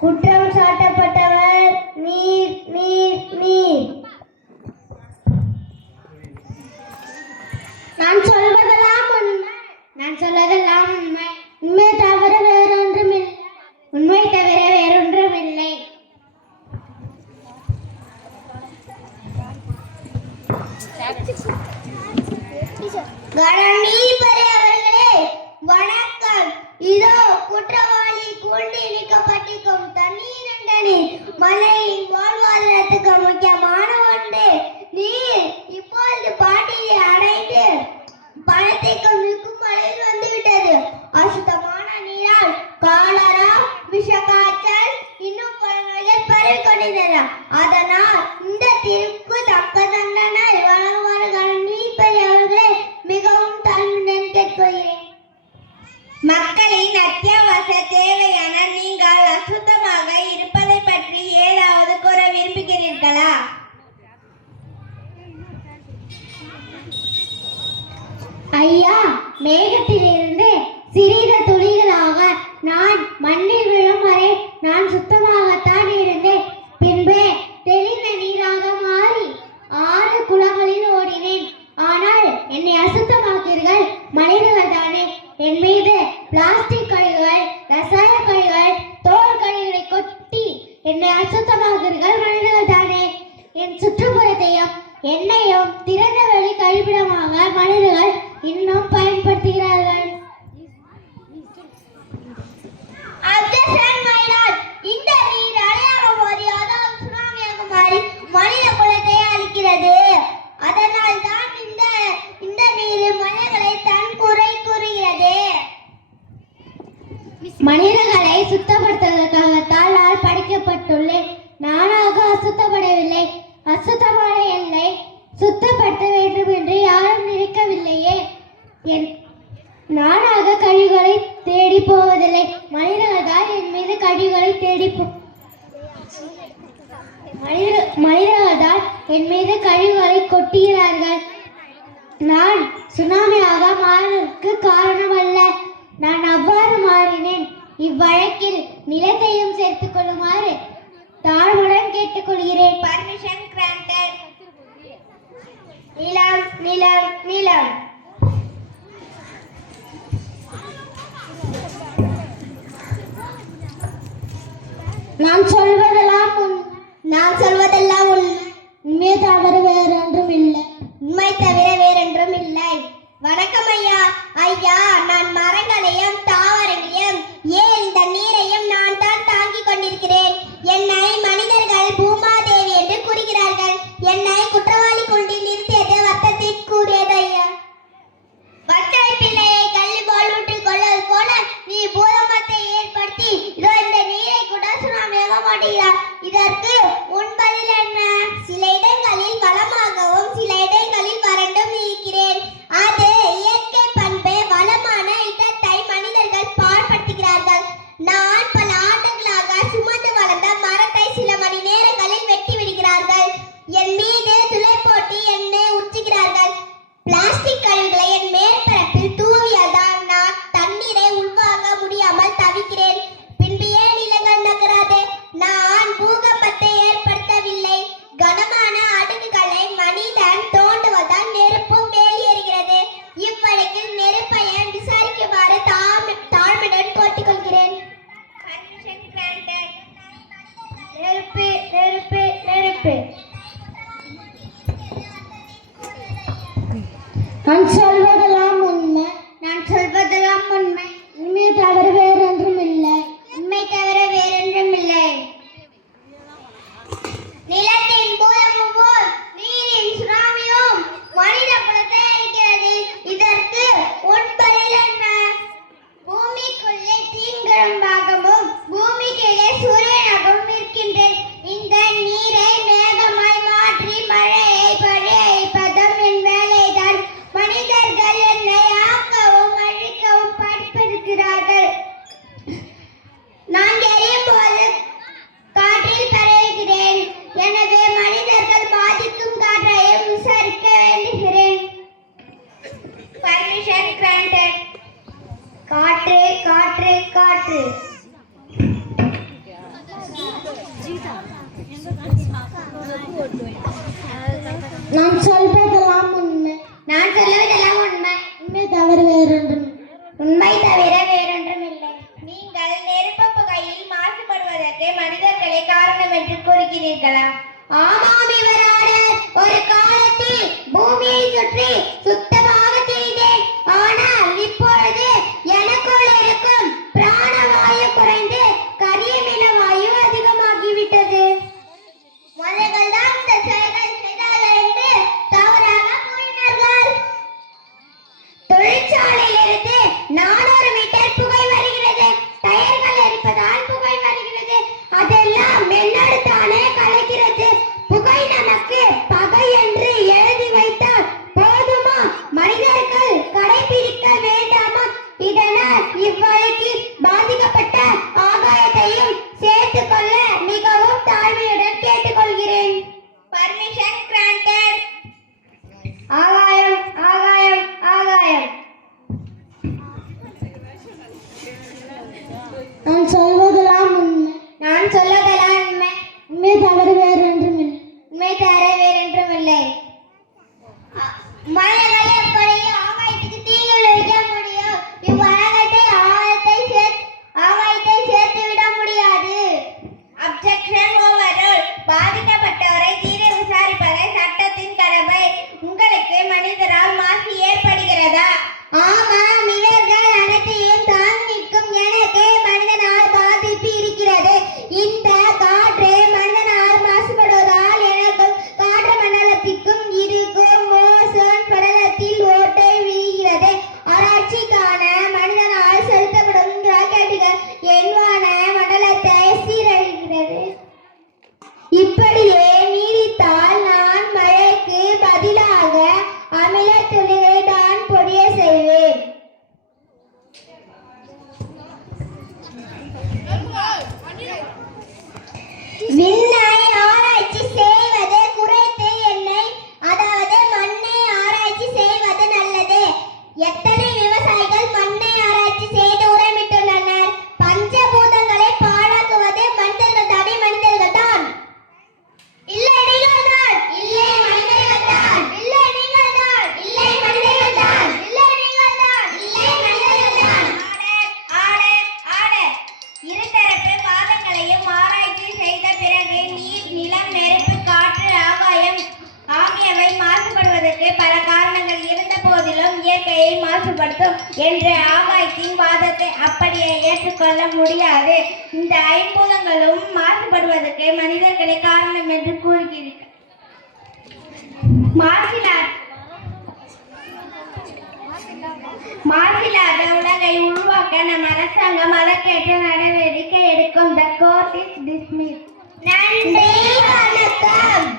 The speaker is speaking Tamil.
குற்றம் சாட்டப்பட்டவர் நீர் நீர் நீர். நான் சொல்வதெல்லாம் உண்மை. நான் சொல்வதெல்லாம் உண்மை. உண்மை தவிர வேறொன்றும் இல்லை உண்மை தவிர வேறொன்றும் இல்லை கணநீதிபதி அவர்களே வணக்கம் இதோ குற்றவாளி கூண்டில் இணைக்கப்பட்டிருக்கும் தண்ணீர் தண்டனை மலையின் வாழ்வாதாரத்துக்கு முக்கியமான ஒன்று நீர் இப்பொழுது பாட்டியை அடைந்து பணத்தைக்கு மிக்கும் மலையில் வந்துவிட்டது. அசுத்தமான நீரால் காலரா விஷக்காய்ச்சல் இன்னும் பல நோய்கள் பரவி கொண்டிருந்தன. அதனால் இந்த தீர்ப்பு தக்க தண்டனை மேகத்திலிருந்து சிறிது துளிகளாக நான் மண்ணில் விழும் வரை நான் சுத்தமாகத்தான் இருந்தேன். பின்பு தெளிந்த நீராக மாறி ஆறு குளங்களில் ஓடினேன். ஆனால் என்னை அசுத்தமாக்கீர்கள் மனிதர்கள் தானே என் மீது பிளாஸ்டிக் கழிவுகள் ரசாயன கழிவுகள் தோல் கழிவுகளை கொட்டி என்னை அசுத்தமாக்கீர்கள் மனிதர்கள் தானே என் சுற்றுப்புறத்தையும் என்னையும் திறந்த வெளி கழிப்பிடமாக மனிதர்கள் இன்னும் பயன்படுத்துகிறார்கள். Objection, இந்த நீர் அலையாக மாறி அதாவது சுனாமியாக மாறி மனித குலத்தை அளிக்கிறது அதனால் தான் இந்த இந்த நீர் மனிதர்களை தன் குறை கூறுகிறது. மனிதர்களை சுத்தப்படுத்துவதற்காகத்தான் நான் படிக்கப்பட்டுள்ளேன் நானாக அசுத்தப்படவில்லை. அசுத்தமான என்னை சுத்தப்படுத்த வேண்டும் என்று யாரும் நினைக்கவில்லையே. என் நானாக கழிவுகளை தேடி போவதில்லை. மனிதர்கள் தான் என் மீது கழிவுகளை தேடி போ மனித மனிதர்கள் தான் என் மீது கழிவுகளை கொட்டுகிறார்கள். நான் சுனாமியாக மாறுவதற்கு காரணம் அல்ல நான் அவ்வாறு மாறினேன். இவ்வழக்கில் நிலத்தையும் சேர்த்துக் கொள்ளுமாறு தாழ்வுடன் கேட்டுக்கொள்கிறேன் பர்மிஷன் கிராண்டட் நிலம் நிலம் நிலம் நான் சொல்வதெல்லாம் உண் நான் சொல்வதெல்லாம் உண்மை உண்மையை வேறொன்றும் இல்லை. காற்று காற்று காற்று. நான் சொல்வதெல்லாம் உண்மை. நான் சொல்லுவதெல்லாம் உண்மை. உண்மை தவிர வேறொன்றும். உண்மை தவிர வேறொன்றும் இல்லை நீங்கள் நெருப்பு புகையில் மாசுபடுவதற்கு மனிதர்களை காரணம் என்று கூறுகிறீர்களா? ஆமாம் இவரான ஒரு காலத்தில் பூமியை சுற்றி இயற்கையை மாசுபடுத்தும் என்ற ஆகாயத்தின் வாதத்தை அப்படியே ஏற்றுக்கொள்ள முடியாது. இந்த ஐம்பூதங்களும் மாசுபடுவதற்கு மனிதர்களே காரணம் என்று கூறுகிறீர்கள். மாசில்லாத உலகை உருவாக்க நம் அரசாங்கம் அதற்கேற்ற நடவடிக்கை எடுக்கும். த கோர்ட் நன்றி வணக்கம்.